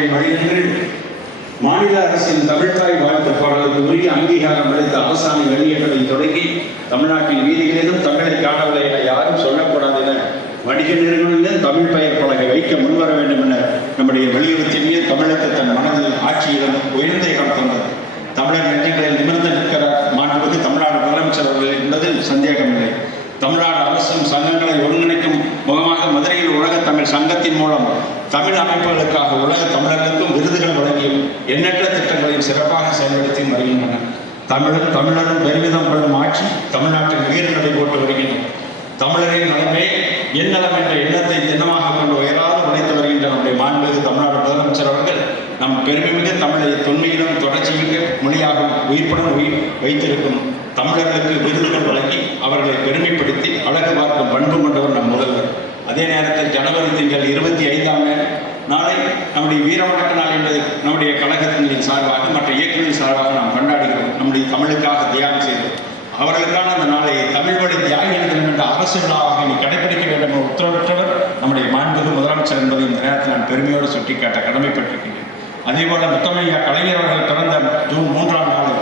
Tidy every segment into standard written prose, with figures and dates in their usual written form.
பாடல்களின் வழிநின்று மாநில அரசின் தமிழ்தாய் வாழ்த்து பாடலுக்கு உரிய அங்கீகாரம் அளித்த அரசாணை வெளியிட்டதை தொடங்கி தமிழ்நாட்டின் வீதிகளிலும் தமிழை காணவில்லை என யாரும் சொல்லக்கூடாது என வணிக நிறுவனங்களிலும் தமிழ் பெயர் பலகை வைக்க முன்வர வேண்டும் என நம்முடைய வலியுறுத்திய தமிழக தன் மனதில் ஆட்சியிடம் உயர்ந்த இடம் தந்தது. தமிழர் நெஞ்சங்களில் நிமிர்ந்து நிற்கிற மாண்புமிகு தமிழ்நாடு முதலமைச்சர் அவர்கள் என்பதில் சந்தேகமில்லை. தமிழ்நாடு அரசும் சங்கங்களை ஒருங்கிணைக்கும் முகமாக மதுரையில் உலக தமிழ் சங்கத்தின் மூலம் தமிழ் அமைப்புகளுக்காக உலக தமிழர்களுக்கும் விருதுகள் வழங்கியும் எண்ணற்ற திட்டங்களையும் சிறப்பாக செயல்படுத்தியும் வருகின்றன. தமிழரும் பெருமிதம் கொள்ளும் ஆட்சி தமிழ்நாட்டில் வீறு நடை போட்டு வருகின்றன. தமிழரின் நலமே என் நலம் என்ற எண்ணத்தை தினமாக கொண்டு உயராது உழைத்து வருகின்ற நம்முடைய மாண்புமிகு தமிழ்நாடு முதலமைச்சர் அவர்கள் நம் பெருமைமிகு தமிழை தொன்மையிலும் தொடர்ச்சிமிகு மொழியாகவும் உயிர்ப்புடன் வைத்திருக்கும் தமிழர்களுக்கு விருதுகள் வழங்கி அவர்களை பெருமைப்படுத்தி அழகு பார்க்கும் பண்பு கொண்டவர் நம் முதல்வர். அதே நேரத்தில் ஜனவரி திங்கள் 25ஆம் நாளை நம்முடைய வீரவணக்க நாள் என்பது நம்முடைய கழகத்தின் சார்பாக மற்ற இயக்குநரின் சார்பாக நாம் கொண்டாடுகிறோம். நம்முடைய தமிழுக்காக தியாகம் செய்தோம். அவர்களுக்கான அந்த நாளை தமிழ் வழி தியாகி தினம் என்ற அரசு விழாவாக நீ கடைபிடிக்க வேண்டும் என்ற உத்தரவிட்டவர் நம்முடைய மாண்புமிகு முதலமைச்சர் என்பதை இந்த நேரத்தில் நான் பெருமையோடு சுட்டிக்காட்ட கடமைப்பட்டிருக்கிறேன். அதேபோல முத்தமிழ் கலைஞர் அவர்கள் பிறந்த ஜூன் 3ஆம் நாள்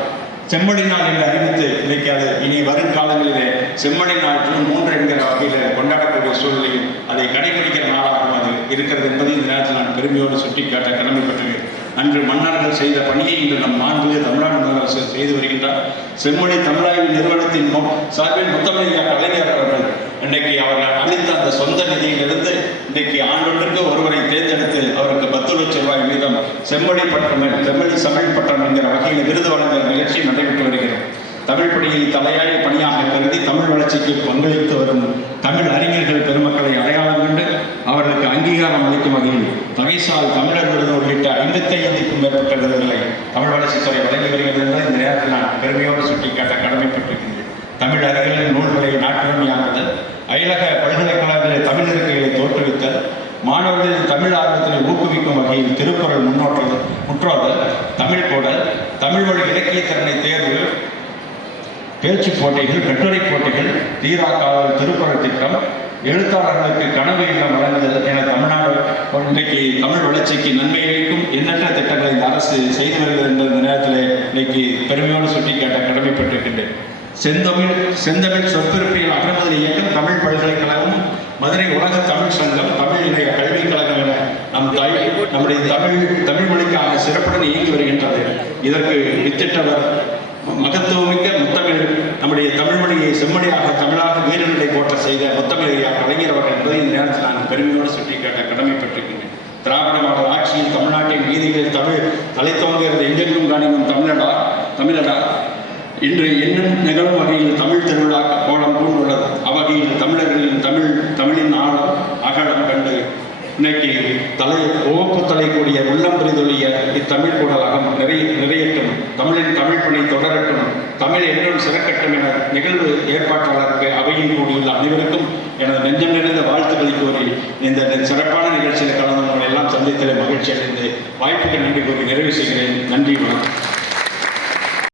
செம்மொழி நாள் என்று அறிவித்து இன்னைக்கு அது இனி வரும் காலங்களிலே செம்மொழி நாள் ஜூன் 3 என்கிற வகையில் கொண்டாடக்கூடிய சூழ்நிலையில் அதை கடைபிடிக்கிற நாளாகவும் அது இருக்கிறது என்பதை இந்த நேரத்தில் நான் பெருமையோடு சுட்டிக்காட்ட கடமைப்பட்டிருக்கிறேன். அன்று மன்னர்கள் செய்த பணியை இன்று நம் மாண்புமிகு தமிழ்நாடு முதலமைச்சர் செய்து வருகின்றார். செம்மொழி தமிழாய்வு நிறுவனத்தின் சார்பில் முத்தமிழ் கலைஞர் அவர்கள் இன்றைக்கு அவர்கள் அளித்த அந்த சொந்த நிதியிலிருந்து இன்றைக்கு ஆண்டொன்றுக்கு ஒருவரை தேர்ந்தெடுத்து அவருக்கு 10 லட்சம் ரூபாய் வீதம் செம்மொழி தமிழ் பட்டம் என்கிற வகையில் விருது வழங்குகிற நிகழ்ச்சி நடைபெற்று வருகிறது. தமிழ் பணியை தலையாய பணியாக கருதி தமிழ் வளர்ச்சிக்கு பங்களித்து வரும் தமிழ் அறிஞர்கள் பெருமக்களை அடையாளம் கண்டு அவர்களுக்கு அங்கீகாரம் அளிக்கும் வகையில் தகைசால் தமிழர் விருது உள்ளிட்ட 55க்கும் மேற்பட்ட விருதுகளை தமிழ் வளர்ச்சித்துறை வழங்கி வருகிறது என்பதை இந்த நேரத்தில் நான் பெருமையோடு சுட்டிக்காட்ட கடமைப்பட்டிருக்கின்றேன். தமிழ் அறிஞர்களின் நூல்களை நாட்டுரிமையாக்குதல், அயலக பல்கலைக்கழகங்களில் தமிழ் இருக்கைகளை தோற்றுவித்தல், மாணவர்களின் தமிழ் ஆர்வத்தினை ஊக்குவிக்கும் வகையில் திருக்குறள் முற்றோதல், தமிழ் கூடல், தமிழ் வழி இலக்கிய திறனை தேர்வு, பேச்சு போட்டிகள், கட்டுரை போட்டிகள், தீராக்காவல் திருக்குறள் திட்டம், எழுத்தாளர்களுக்கு கனவு இல்லம் வழங்குதல் என தமிழ்நாடு இன்றைக்கு தமிழ் வளர்ச்சிக்கு நன்மை அளிக்கும் எண்ணற்ற திட்டங்களை இந்த அரசு செய்து வருகிறது என்ற இந்த நேரத்தில் இன்னைக்கு பெருமையோடு சுட்டிக்காட்ட கடமைப்பட்டிருக்கின்றேன். செந்தமிழ் சொற்பிறப்பியல் அறமுதல் இயக்கம், தமிழ் பல்கலைக்கழகம், மதுரை உலக தமிழ் சங்கம், தமிழ் இணைய கல்விக் கழகம் என நம்முடைய தமிழ் மொழிக்காக சிறப்புடன் இயங்கி வருகின்றது. இதற்கு வித்திட்டவர் மகத்துவமிக்க முத்தமிழ் நம்முடைய தமிழ் மொழியை செம்மொழியாக தமிழாக வீரநிலை போட்ட செய்த முத்தமிழையா கலைஞர் அவர்கள் என்பதை இந்த நேரத்தில் நான் பெருமையோடு சுட்டிக்காட்ட கடமைப்பட்டிருக்கின்றேன். திராவிட மாடல் ஆட்சியில் தமிழ்நாட்டின் வீதிகளில் தமிழ் தலைத்தோங்குகிறது எங்கெங்கும் காணிக்கும் தமிழடா இன்று இன்னும் நிகழும் வகையில் தமிழ் திருவிழா கோலம் பூண்டுள்ளது. அவ்வகையில் தமிழர்களின் தமிழின் ஆழம் அகலம் கண்டு இன்னைக்கு உவப்பு தலைக்கூடிய உள்ளம் புரிதொழிய இத்தமிழ் கூடலாகம் நிறையட்டும், தமிழின் தமிழ் பணி தொடரட்டும், தமிழ் என்றும் சிறக்கட்டும் என நிகழ்வு ஏற்பாட்டாளருக்கு அவையின் கூடியுள்ள அனைவருக்கும் எனது நெஞ்சம் நிறைந்த வாழ்த்துக்களை கூறி இந்த சிறப்பான நிகழ்ச்சியில் கலந்து எல்லாம் சந்தித்ததில் மகிழ்ச்சி அடைந்து வாய்ப்புக்கு நன்றி கூறி நிறைவு செய்கிறேன். நன்றி, வணக்கம்.